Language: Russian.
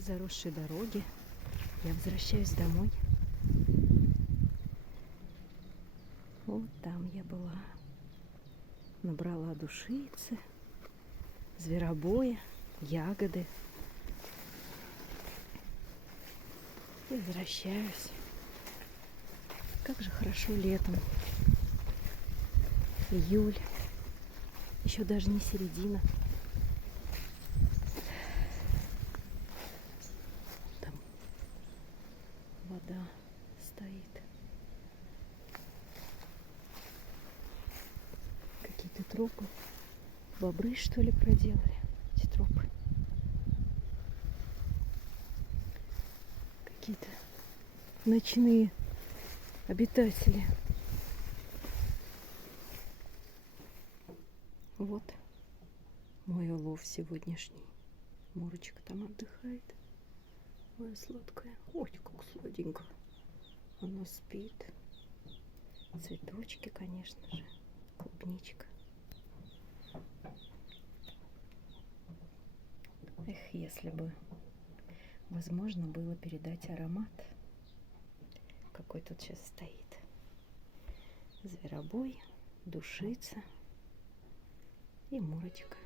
такой заросшей дороги я возвращаюсь домой. Вот там я была. Набрала душицы, зверобоя, ягоды. И возвращаюсь. Как же хорошо летом. Июль. Еще даже не середина. Там вода стоит. Какие-то тропы. Бобры, что ли, проделали эти тропы. Какие-то ночные обитатели. Вот мой улов сегодняшний. Мурочка там отдыхает. Моя сладкая. Ой, как сладенько. Она спит. Цветочки, конечно же. Клубничка. Эх, если бы возможно было передать аромат, какой тут сейчас стоит. Зверобой, душица и мурочка.